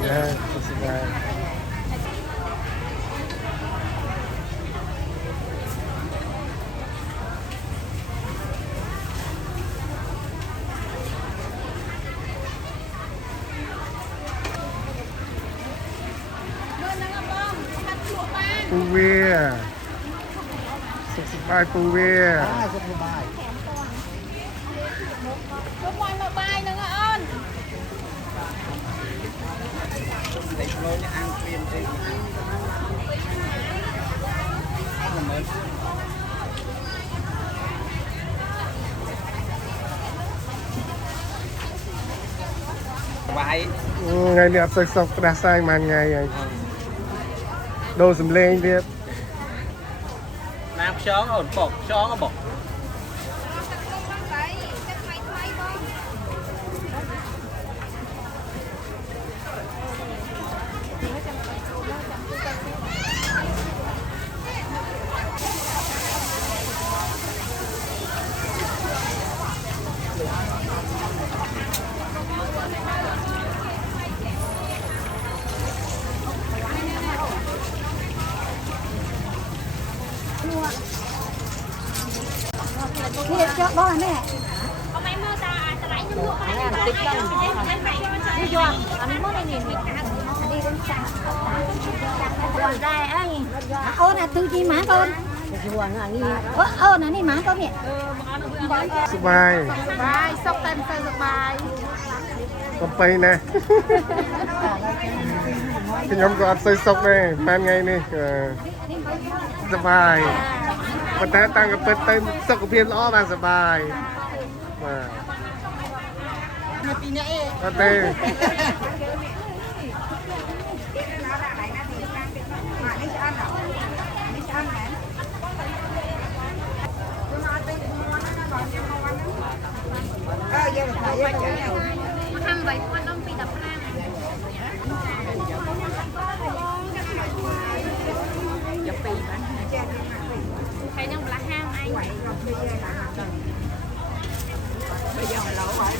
Yeah, that's right. Pù Via 65 Pù Via ลูกบอลมาบายนึงอ่ะอ้น ngày này sọc sọc đã sai mà ngày này đồ sầm lên đi nam chó ổn bọc chó bọc Nè, cho đó là nè. Ông em mơ ta lấy những mua cái này tích đâu. Đi vô, anh mua này nhìn mình đi đến xa. Rồi ra anh. Ôn là tư chi má con. Ôn là đi má con nè. สบาย Bài, sốc tên sao được bài. ก็ไปนะพี่ยมก็อัดใส่ซอกเลยมาไงนี่สบายปัญหาตั้งกับเปิดเต็มซอกกับเพียนล้อมาสบายมาก็เต้ทำไว้คนต้องปีดับแรงจะปีมันใครยังละห้างไอ้bây giờ lỗ hỏi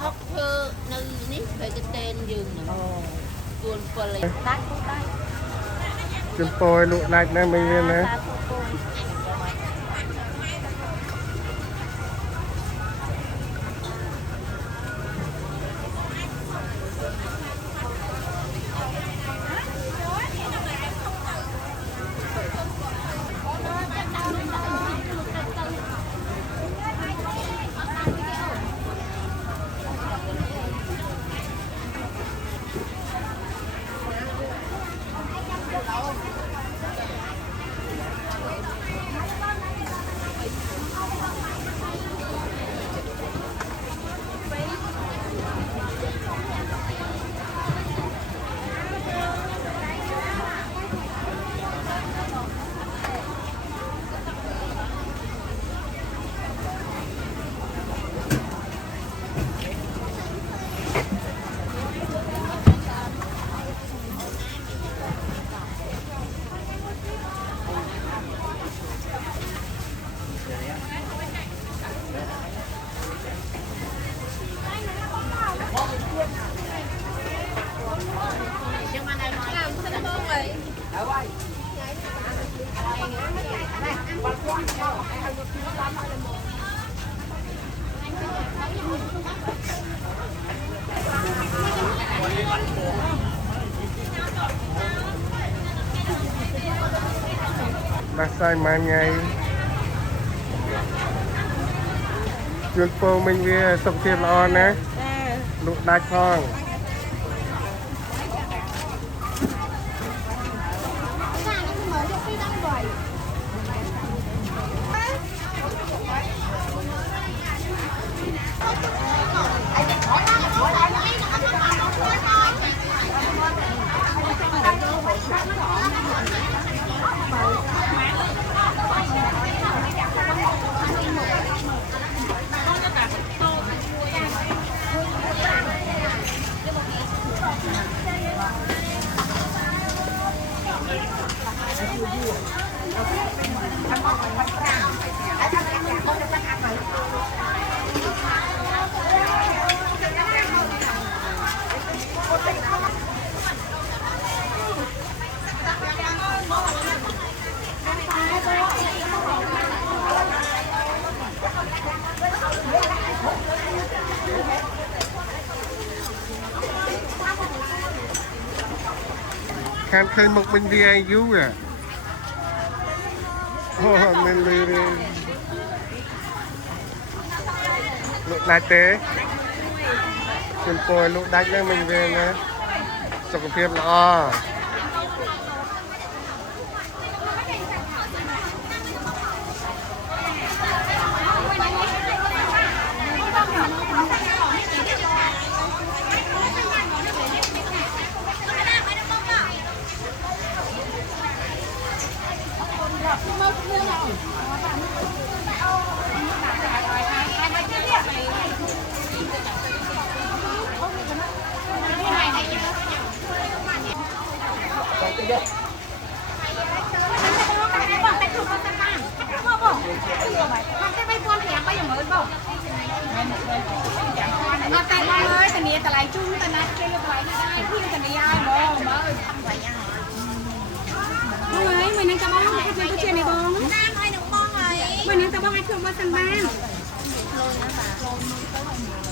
hóc thơ nơi ní về cái tên giường tuôn qua lấy tát tay จนโปรยลุกไล่นะไม่เงี้ยนะ มาใส่มาไงจุดโปรมิงเวียสมเทียบร้อนนะลูกดักทอง Khán khơi một mình đi ai vú à. Mình đi lúc đại tế trên côi lúc đánh lên mình về nè suy nghĩល្អ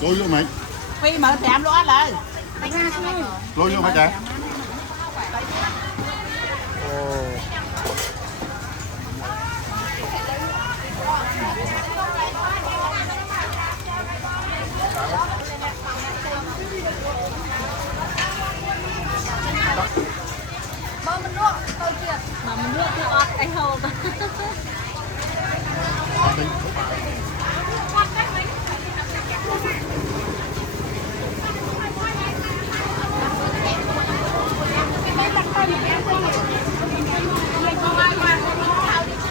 Lôi vô mày. Phi mở thèm luôn anh ơi. Lôi vô hả cha? Mà mình nuốt cái ọt cái hộp. Đi.